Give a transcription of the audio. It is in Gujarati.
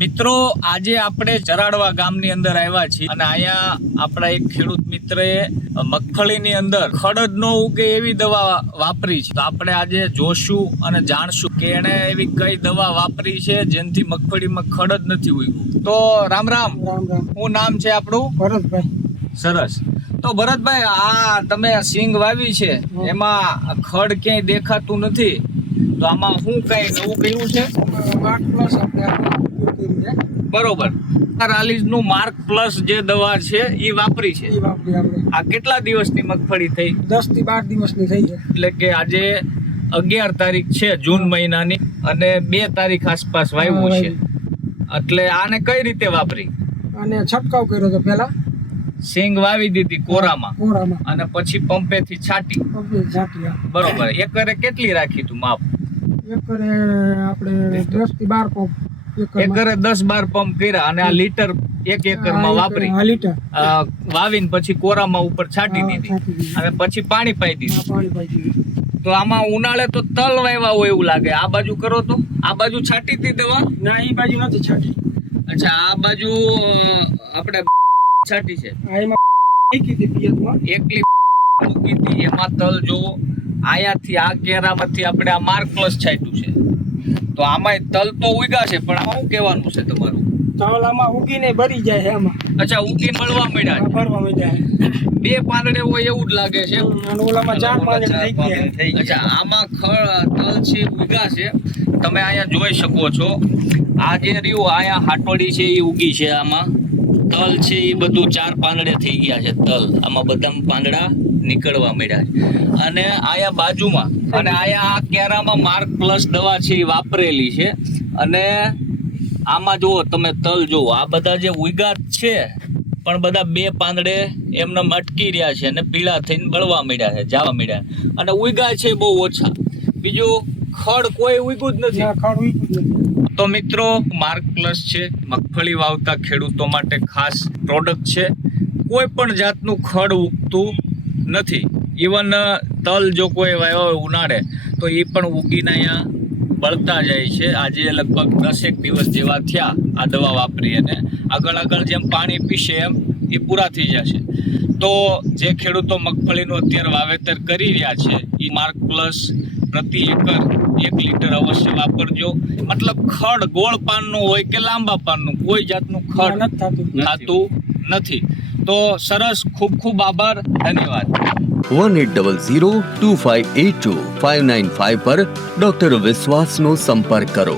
મિત્રો આજે આપણે ચરાડવા ગામની અંદર આવ્યા છીએ અને અહીંયા આપણા એક ખેડૂત મિત્રએ મગફળીની અંદર ખડદ નો ઉગે એવી દવા વાપરી છે. તો આપણે આજે જોશું અને જાણશું કે એણે એવી કઈ દવા વાપરી છે જેનાથી મગફળીમાં ખડદ નથી ઉગ્યું. તો રામ રામ. રામ નામ છે આપણું? ભરતભાઈ. સરસ. તો ભરતભાઈ આ તમે સિંગ વાવી છે. એમાં ખડ ક્યાંય દેખાતું નથી. તો આમાં શું કઈ નવું કર્યું છે? માર્ક પ્લસ આપણે બરોબર. રાલીઝનું માર્ક પ્લસ જે દવા છે એ વાપરી છે? એ આ કેટલા દિવસની મગફળી થઈ? દસથી બાર દિવસની થઈ છે એટલે કે આજે અગિયાર તારીખ છે જૂન મહિનાની અને બે તારીખ આસપાસ વાવ્યું છે. એટલે આને કઈ રીતે વાપરી? અને છંટકાવ કર્યો હતો પેલા સિંગ વાવી દીધી કોરામાં કોરામાં. અને પછી પંપેથી છાંટી. બરોબર. એકરે કેટલી રાખી તું માપ? એકરે આપણે દસથી બાર પંપ એકરે દસ બાર પંપ કર્યા અને આ લીટર એક એકરમાં વાપરી. હા, લીટર. અ, વાવીને પછી કોરામાં ઉપર છાંટી દીધી. અને પછી પાણી પાઈ દીધું. તો આમાં ઉનાળે તો તલ વાવ્યા હોય એવું લાગે. આ બાજુ કરો તો. આ બાજુ છાંટી હતી દવા. ના એ બાજુ નથી છાંટી. અચ્છા આ બાજુ આપણે છાંટી છે. એકલી મૂકી હતી એમાં તલ જોવો. આયાથી આ કેરામાંથી આપણે આ માર્ક પ્લસ છાંટ્યું છે. તો આમાં તલ તો ઉગ્યા છે પણ આમાં શું કહેવાનું છે તમારું? ચાવલ આમાં ઉગીને ભરી જાય છે આમાં. અચ્છા ઉગી મળવા મળ્યા ભરવા મળ્યા બે પાંદડે હોય એવું જ લાગે છે. ઓલામાં ચાર પાંદડે થઈ ગયા. અચ્છા આમાં ખળ તલ છે ઉગા છે. તમે અહીંયા જોઈ શકો છો. આ જે રહ્યું અહીંયા હાટોડી છે એ ઉગી છે આમાં. તલ છે એ બધું ચાર પાંદડે થઈ ગયા છે, તલ. આમાં બધા પાંદડા નીકળવા મળ્યા છે. અને આયા બાજુમાં, અને આયા આ કેરામાં માર્ક પ્લસ દવા છે એ વાપરેલી છે. અને આમાં જુઓ, તમે તલ જુઓ. આ બધા જે ઉગા છે, પણ બધા બે પાંદડે એમને અટકી રહ્યા છે અને પીળા થઈને બળવા મળ્યા છે, જાવા મળ્યા અને ઉગા છે બહુ ઓછા. બીજું, ખડ કોઈ ઉગ્યું જ નથી. ખડ ઉગ્યું જ નથી. તો મિત્રો માર્ક પ્લસ છે, મગફળી વાવતા ખેડૂતો માટે ખાસ પ્રોડક્ટ છે. કોઈ પણ જાતનું ખડ ઉગતું નથી. ઇવન તલ જો કોઈ હોય, ઉનાળે, તો એ પણ ઉગીને અહીંયા બળતા જાય છે. આજે લગભગ દસેક દિવસ જેવા થયા આ દવા વાપરી અને આગળ આગળ જેમ પાણી પીશે એમ એ પૂરા થઈ જશે. તો જે ખેડૂતો મગફળીનું અત્યારે વાવેતર કરી રહ્યા છે, એ માર્ક પ્લસ પ્રતિ એકર એક લીટર વાપરજો મતલબ ખડ ગોળ પાનનું હોય કે લાંબા પાનનું કોઈ જાતનું ખડ નથી થતું. થતું નથી. તો સરસ ખૂબ ખૂબ આભાર. ધન્યવાદ. One eight double zero two five eight two five nine five પર ડોક્ટર વિશ્વાસનો સંપર્ક કરો.